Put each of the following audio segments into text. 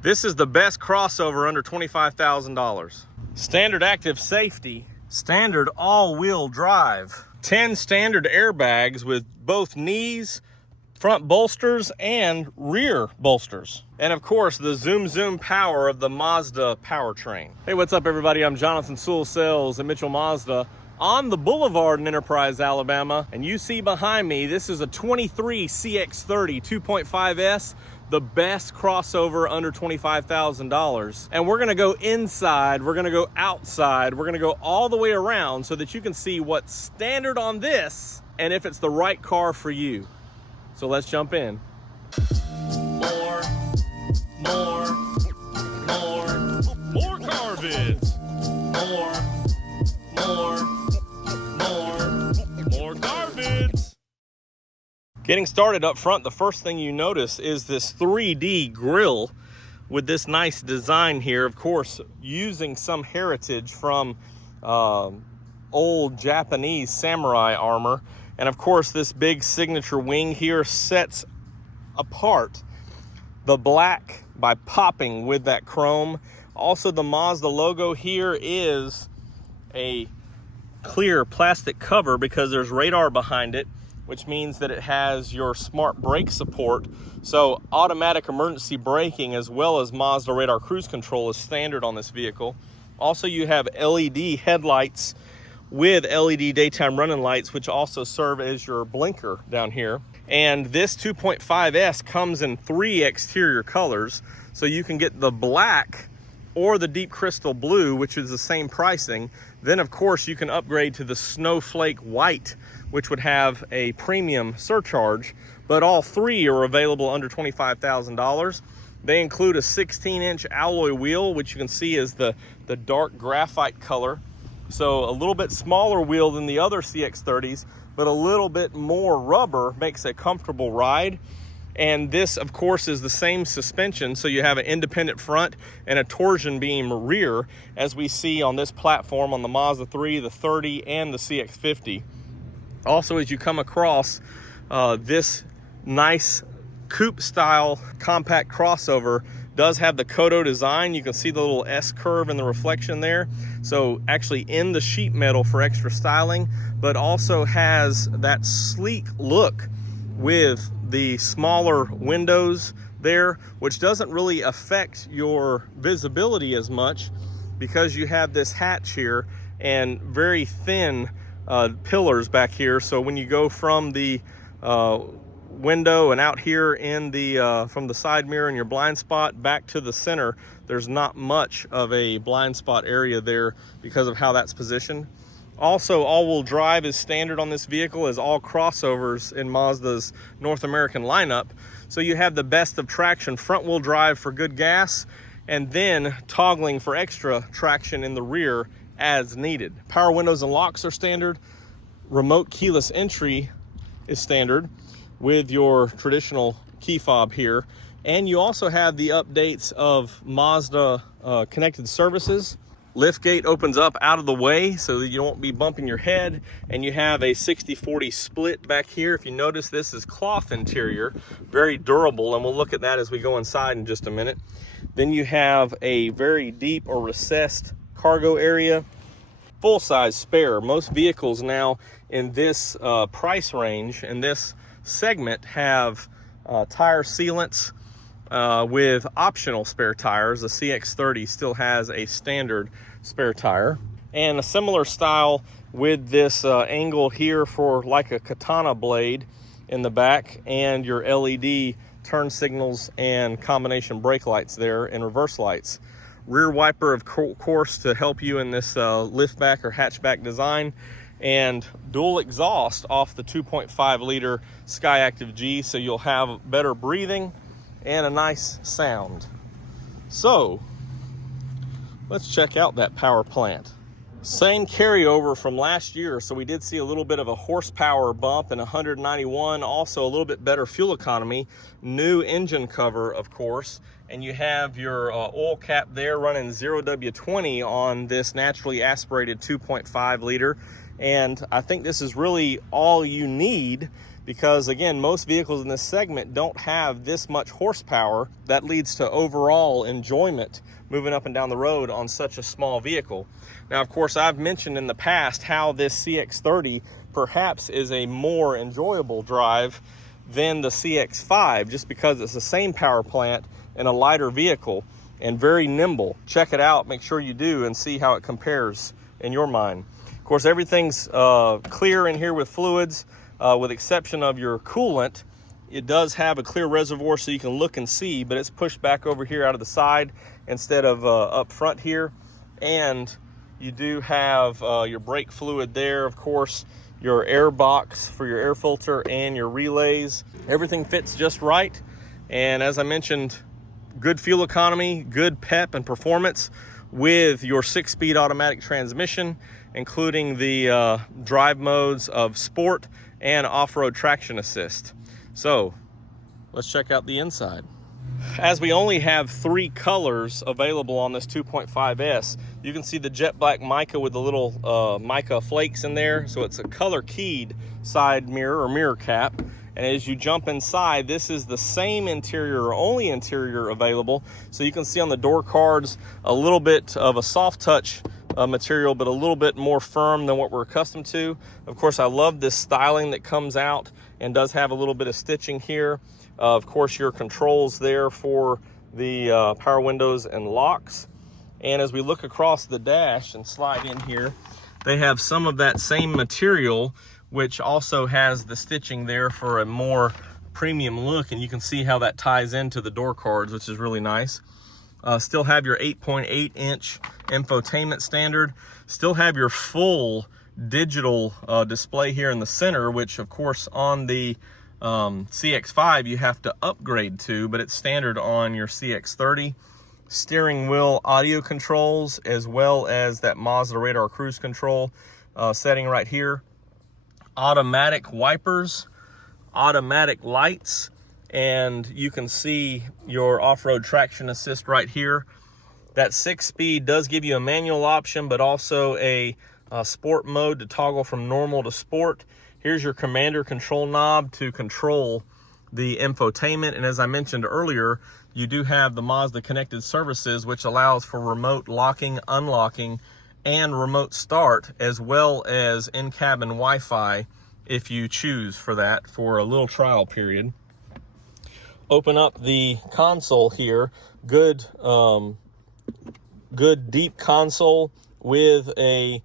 This is the best crossover under $25,000. Standard active safety, standard all-wheel drive, 10 standard airbags with both knees, front bolsters, and rear bolsters. And of course, the zoom power of the Mazda powertrain. Hey, what's up everybody? I'm Jonathan Sewell Sales at Mitchell Mazda on the Boulevard in Enterprise, Alabama. And you see behind me, this is a 23 CX-30 2.5S, the best crossover under $25,000. And we're gonna go inside, we're gonna go outside, we're gonna go all the way around so that you can see what's standard on this and if it's the right car for you. So let's jump in. More car vids. More car vids. Getting started up front, the first thing you notice is this 3D grille with this nice design here. Of course, using some heritage from old Japanese samurai armor. And of course, this big signature wing here sets apart the black by popping with that chrome. Also, the Mazda logo here is a clear plastic cover because there's radar behind it, which means that it has your smart brake support. So automatic emergency braking as well as Mazda radar cruise control is standard on this vehicle. Also, you have LED headlights with LED daytime running lights, which also serve as your blinker down here. And this 2.5S comes in 3 exterior colors. So you can get the black or the deep crystal blue, which is the same pricing. Then of course you can upgrade to the snowflake white, which would have a premium surcharge, but all three are available under $25,000. They include a 16-inch alloy wheel, which you can see is the dark graphite color. So a little bit smaller wheel than the other CX-30s, but a little bit more rubber makes a comfortable ride. And this, of course, is the same suspension. So you have an independent front and a torsion beam rear, as we see on this platform on the Mazda 3, the 30, and the CX-50. Also, as you come across this nice coupe-style compact crossover, does have the Kodo design. You can see the little S curve in the reflection there. So actually in the sheet metal for extra styling, but also has that sleek look with the smaller windows there, which doesn't really affect your visibility as much because you have this hatch here and very thin pillars back here. So when you go from the window and out here in the from the side mirror in your blind spot back to the center, there's not much of a blind spot area there because of how that's positioned. Also, all-wheel drive is standard on this vehicle, as all crossovers in Mazda's North American lineup. So you have the best of traction front-wheel drive for good gas, and then toggling for extra traction in the rear as needed. Power windows and locks are standard. Remote keyless entry is standard with your traditional key fob here. And you also have the updates of Mazda connected services. Liftgate opens up out of the way so that you won't be bumping your head. And you have a 60-40 split back here. If you notice, this is cloth interior, very durable. And we'll look at that as we go inside in just a minute. Then you have a very deep or recessed cargo area. Full-size spare. Most vehicles now in this price range, in this segment, have tire sealants with optional spare tires. The CX-30 still has a standard spare tire, and a similar style with this angle here for like a katana blade in the back, and your LED turn signals and combination brake lights there and reverse lights. Rear wiper, of course, to help you in this liftback or hatchback design, and dual exhaust off the 2.5 liter SkyActiv G, so you'll have better breathing and a nice sound. So let's check out that power plant. Same carryover from last year, so we did see a little bit of a horsepower bump in 191, also a little bit better fuel economy, new engine cover, of course, and you have your oil cap there running 0W20 on this naturally aspirated 2.5 liter. And I think this is really all you need because again, most vehicles in this segment don't have this much horsepower. That leads to overall enjoyment moving up and down the road on such a small vehicle. Now, of course, I've mentioned in the past how this CX-30 perhaps is a more enjoyable drive than the CX-5, just because it's the same power plant in a lighter vehicle and very nimble. Check it out, make sure you do, and see how it compares in your mind. Of course, everything's clear in here with fluids, with exception of your coolant. It does have a clear reservoir so you can look and see, but it's pushed back over here out of the side instead of up front here. And you do have your brake fluid there, of course, your air box for your air filter and your relays. Everything fits just right. And as I mentioned, good fuel economy, good pep and performance with your 6-speed automatic transmission, including the drive modes of sport and off-road traction assist. So let's check out the inside. As we only have 3 colors available on this 2.5S, you can see the jet black mica with the little mica flakes in there. So it's a color keyed side mirror or mirror cap. And as you jump inside, this is the same interior or only interior available. So you can see on the door cards a little bit of a soft touch material, but a little bit more firm than what we're accustomed to. Of course, I love this styling that comes out and does have a little bit of stitching here. Of course, your controls there for the power windows and locks. And as we look across the dash and slide in here, they have some of that same material, which also has the stitching there for a more premium look. And you can see how that ties into the door cards, which is really nice. Still have your 8.8-inch infotainment standard. Still have your full digital display here in the center, which of course on the CX-5 you have to upgrade to, but it's standard on your CX-30. Steering wheel audio controls, as well as that Mazda radar cruise control setting right here. Automatic wipers, automatic lights, and you can see your off-road traction assist right here. That 6-speed does give you a manual option, but also a sport mode to toggle from normal to sport. Here's your commander control knob to control the infotainment. And as I mentioned earlier, you do have the Mazda Connected Services, which allows for remote locking, unlocking, and remote start, as well as in-cabin Wi-Fi if you choose for that for a little trial period. Open up the console here. Good deep console with a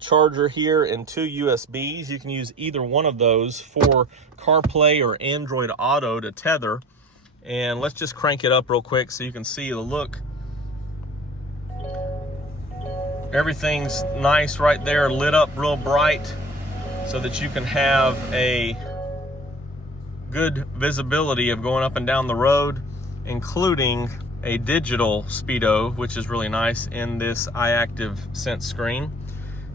charger here and 2 USBs. You can use either one of those for CarPlay or Android Auto to tether. And let's just crank it up real quick so you can see the look. Everything's nice right there, lit up real bright so that you can have a good visibility of going up and down the road, including a digital speedo, which is really nice in this iActiv Sense screen.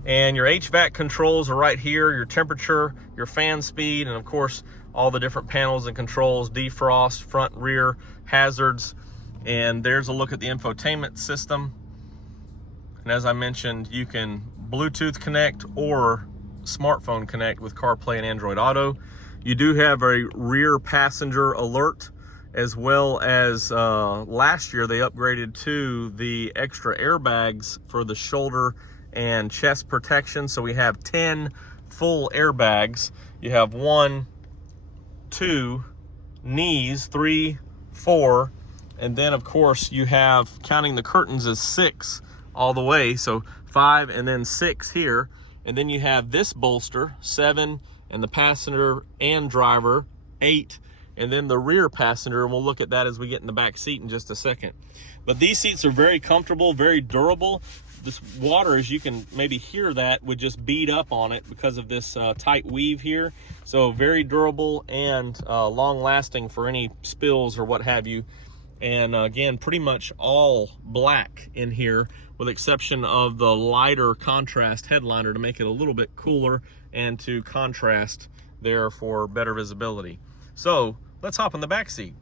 And your HVAC controls are right here, your temperature, your fan speed, and of course all the different panels and controls, defrost, front, rear, hazards. And there's a look at the infotainment system. And as I mentioned, you can Bluetooth connect or smartphone connect with CarPlay and Android Auto. You do have a rear passenger alert, as well as last year they upgraded to the extra airbags for the shoulder and chest protection. So we have 10 full airbags. You have 1, 2, knees, 3, 4, and then of course you have, counting the curtains, as 6 all the way. So 5 and then 6 here. And then you have this bolster, 7, and the passenger and driver, 8, and then the rear passenger, and we'll look at that as we get in the back seat in just a second. But these seats are very comfortable, very durable. This water, as you can maybe hear that, would just bead up on it because of this tight weave here. So very durable and long lasting for any spills or what have you. And again, pretty much all black in here, with exception of the lighter contrast headliner to make it a little bit cooler and to contrast there for better visibility. So let's hop in the back seat.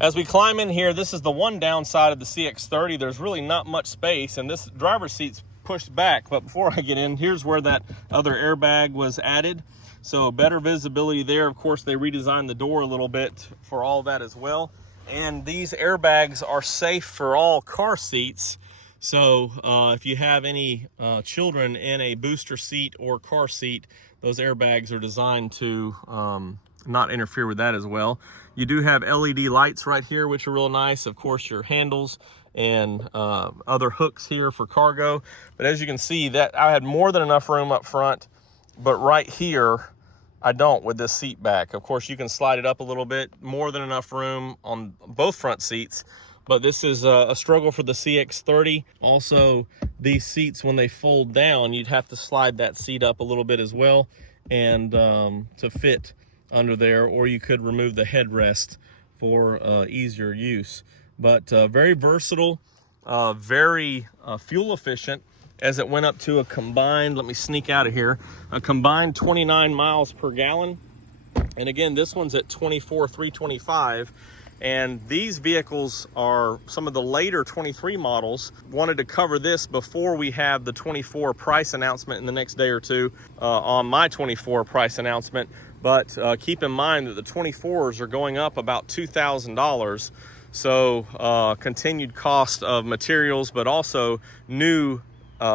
As we climb in here, this is the one downside of the CX-30. There's really not much space, and this driver's seat's pushed back. But before I get in, here's where that other airbag was added. So better visibility there. Of course, they redesigned the door a little bit for all that as well. And these airbags are safe for all car seats. So if you have any children in a booster seat or car seat, those airbags are designed to not interfere with that as well. You do have LED lights right here, which are real nice. Of course, your handles and other hooks here for cargo. But as you can see, that I had more than enough room up front, but right here, I don't with this seat back. Of course, you can slide it up a little bit, more than enough room on both front seats. But this is a struggle for the CX-30. Also, these seats, when they fold down, you'd have to slide that seat up a little bit as well, and to fit under there, or you could remove the headrest for easier use. But very versatile, very fuel efficient, as it went up to a combined, let me sneak out of here, a combined 29 miles per gallon. And again, this one's at 24,325. And these vehicles are some of the later 23 models. Wanted to cover this before we have the 24 price announcement in the next day or two on my 24 price announcement. But keep in mind that the 24s are going up about $2,000. So continued cost of materials, but also new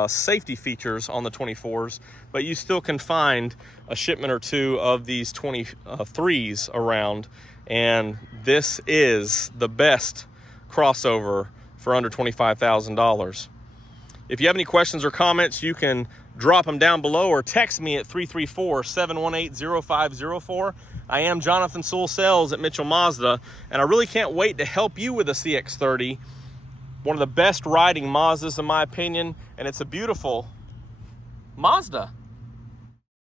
safety features on the 24s. But you still can find a shipment or two of these 23s around. And this is the best crossover for under $25,000. If you have any questions or comments, you can drop them down below or text me at 334-718-0504. I am Jonathan Sewell Sales at Mitchell Mazda, and I really can't wait to help you with the CX-30. One of the best riding Mazdas in my opinion, and it's a beautiful Mazda.